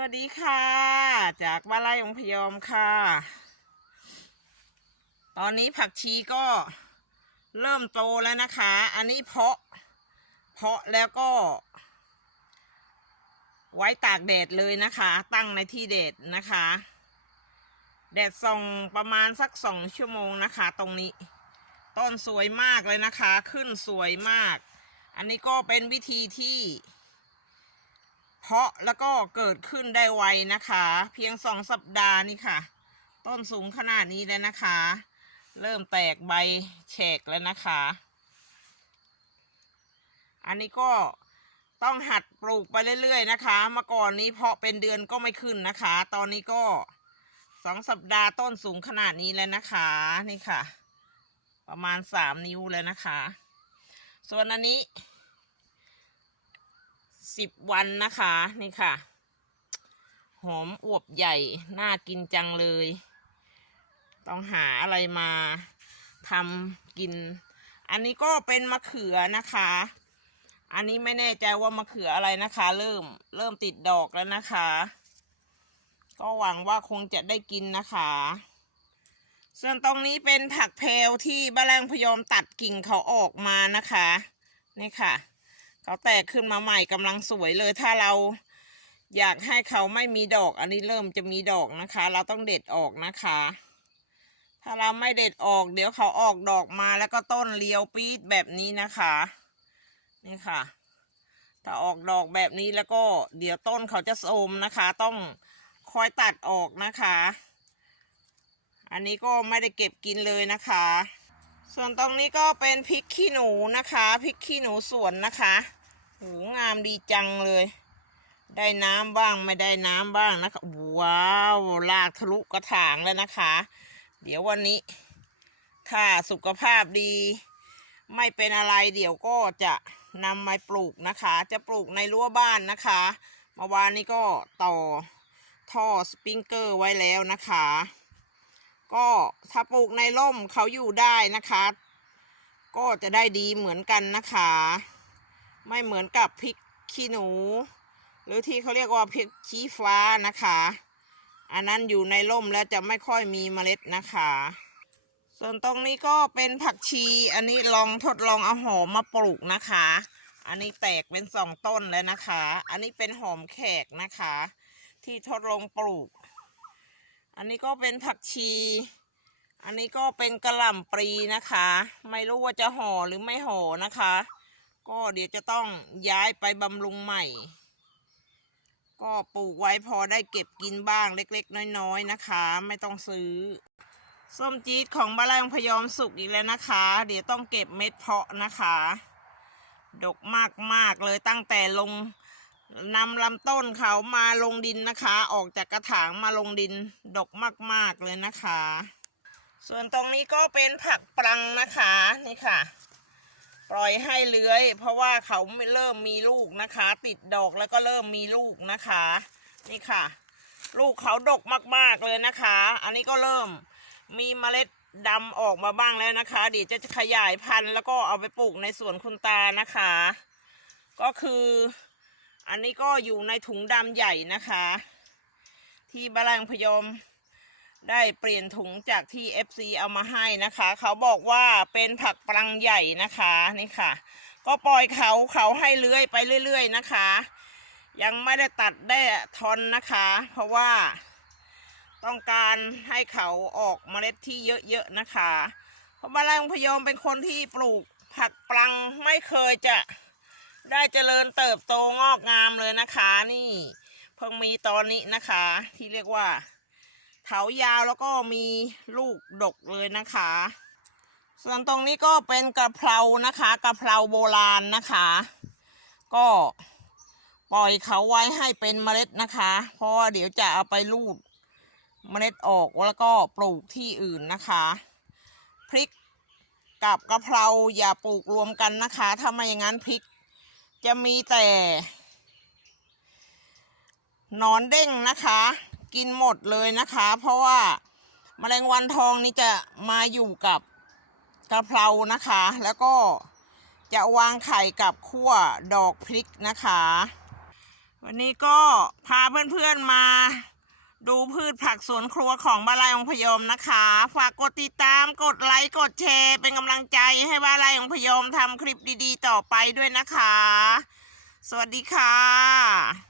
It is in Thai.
วัสดีค่ะ จากบ้านไร่องพยอมค่ะ ตอนนี้ผักชีก็เริ่มโตแล้วนะคะ อันนี้เพาะ เพาะแล้วก็ ไว้ตากแดดเลยนะคะ ตั้งในที่แดดนะคะ แดดส่องประมาณสักสองชั่วโมงนะคะ ตรงนี้ ต้นสวยมากเลยนะคะ ขึ้นสวยมาก อันนี้ก็เป็นวิธีที่ เพาะแล้วก็เกิดขึ้นได้ไวนะคะ เพียงสองสัปดาห์นี่ค่ะ ต้นสูงขนาดนี้แล้วนะคะ เริ่มแตกใบแฉกแล้วนะคะ อันนี้ก็ต้องหัดปลูกไปเรื่อยๆนะคะเมื่อก่อนนี้เพาะเป็นเดือนก็ไม่ขึ้นนะคะ ตอนนี้ก็สองสัปดาห์ต้นสูงขนาดนี้แล้วนะคะนี่ค่ะ ประมาณสามนิ้วแล้วนะคะ ส่วนอันนี้ สิบวันนะคะนี่ค่ะ หอมอวบใหญ่ น่ากินจังเลย ต้องหาอะไรมาทำกิน อันนี้ก็เป็นมะเขือนะคะ อันนี้ไม่แน่ใจว่ามะเขืออะไรนะคะ เริ่มเริ่มติดดอกแล้วนะคะ ก็หวังว่าคงจะได้กินนะคะส่วนตรงนี้เป็นผักเพลที่บ้านแรงพยอมตัดกิ่งเขาออกมานะคะ นี่ค่ะ เขาแตกขึ้นมาใหม่กำลังสวยเลย ถ้าเราอยากให้เขาไม่มีดอก อันนี้เริ่มจะมีดอกนะคะ เราต้องเด็ดออกนะคะ ถ้าเราไม่เด็ดออก เดี๋ยวเขาออกดอกมาแล้วก็ต้นเลียวปี๊ดแบบนี้นะคะ นี่ค่ะ ถ้าออกดอกแบบนี้แล้วก็เดี๋ยวต้นเขาจะโทมนะคะ ต้องคอยตัดออกนะคะ อันนี้ก็ไม่ได้เก็บกินเลยนะคะ ส่วนตรงนี้ก็เป็นพริกขี้หนูนะคะ พริกขี้หนูสวนนะคะ หูงามดีจังเลย ได้น้ำบ้างไม่ได้น้ำบ้างนะคะ ว้าวลากทะลุกระถางแล้วนะคะ เดี๋ยววันนี้ ถ้าสุขภาพดี ไม่เป็นอะไรเดี๋ยวก็จะนำมาปลูกนะคะ จะปลูกในรั้วบ้านนะคะเมื่อวานนี้ก็ต่อท่อสปริงเกอร์ไว้แล้วนะคะ ก็ถ้าปลูกในร่มเขาอยู่ได้นะคะ ก็จะได้ดีเหมือนกันนะคะ ไม่เหมือนกับพริกขี้หนู หรือที่เขาเรียกว่าพริกชี้ฟ้านะคะ อันนั้นอยู่ในร่มแล้วจะไม่ค่อยมีเมล็ดนะคะ ส่วนตรงนี้ก็เป็นผักชี อันนี้ลองทดลองเอาหอมมาปลูกนะคะ อันนี้แตกเป็นสองต้นแล้วนะคะ อันนี้เป็นหอมแขกนะคะ ที่ทดลองปลูก อันนี้ก็เป็นผักชีอันนี้ก็เป็นกระหล่ำปลีนะคะ ไม่รู้ว่าจะห่อหรือไม่ห่อนะคะ ก็เดี๋ยวจะต้องย้ายไปบำรุงใหม่ ก็ปลูกไว้พอได้เก็บกินบ้างเล็กๆ น้อยๆนะคะ ไม่ต้องซื้อ ส้มจี๊ดของบ้านไร่องพยอมสุกอีกแล้วนะคะ เดี๋ยวต้องเก็บเม็ดเพาะนะคะ ดกมากๆเลยตั้งแต่ลงนำลำต้นเขามาลงดินนะคะ ออกจากกระถางมาลงดินดกมาก ๆ เลยนะคะ ส่วนตรงนี้ก็เป็นผักปรังนะคะ นี่ค่ะ ปล่อยให้เลื้อย เพราะว่าเขาเริ่มมีลูกนะคะ ติดดอกแล้วก็เริ่มมีลูกนะคะ นี่ค่ะ ลูกเขาดกมากๆเลยนะคะ อันนี้ก็เริ่มมีเมล็ดดำออกมาบ้างแล้วนะคะเดี๋ยวจะขยายพันธุ์แล้วก็เอาไปปลูกในสวนคุณตานะคะ ก็คืออันนี้ก็อยู่ในถุงดำใหญ่นะคะ ที่บาลังพยอม ได้เปลี่ยนถุงจากที่ FC เอามาให้นะคะ เขาบอกว่าเป็นผักปรังใหญ่นะคะนี่ค่ะ ก็ปล่อยเขาเขาให้เลื้อยไปเรื่อย ๆ นะคะ ยังไม่ได้ตัดได้ทอนนะคะ เพราะว่าต้องการให้เขาออกเมล็ดที่เยอะๆนะคะ เพราะบาลังพยอมเป็นคนที่ปลูกผักปรังไม่เคยจะได้เจริญเติบโตงอกงามเลยนะคะ นี่ เพิ่งมีตอนนี้นะคะ ที่เรียกว่า เถายาวแล้วก็มีลูกดกเลยนะคะ ส่วนตรงนี้ก็เป็นกะเพรานะคะกะเพราโบราณนะคะ ก็ปล่อยเขาไว้ให้เป็นเมล็ดนะคะ เพราะว่าเดี๋ยวจะเอาไปรูดเมล็ดออกแล้วก็ปลูกที่อื่นนะคะ พริกกับกะเพราอย่าปลูกรวมกันนะคะ ถ้าไม่อย่างนั้นพริก จะมีแต่นอนเด้งนะคะ กินหมดเลยนะคะ เพราะว่าแมลงวันทองนี่จะมาอยู่กับกระเพรานะคะ แล้วก็จะวางไข่กับขั้วดอกพริกนะคะ วันนี้ก็พาเพื่อนๆมาดูพืชผักสวนครัวของบ้านไร่องพยมนะคะ ฝากกดติดตามกดไลค์กดแชร์ เป็นกำลังใจให้บ้านไร่องพยมทำคลิปดีๆ ต่อไปด้วยนะคะ สวัสดีค่ะ